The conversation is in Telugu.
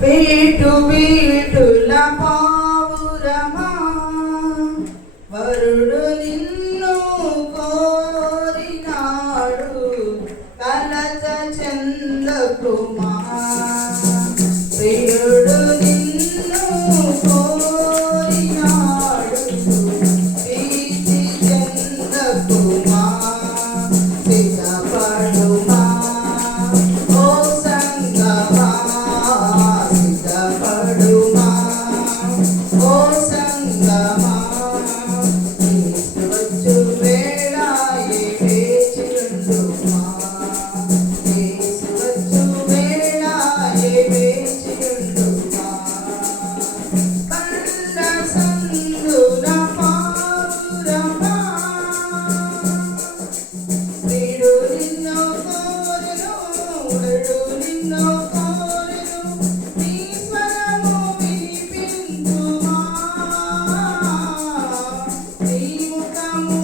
బీటు బీటుల పావురమా? వరుడు నిన్న Tamo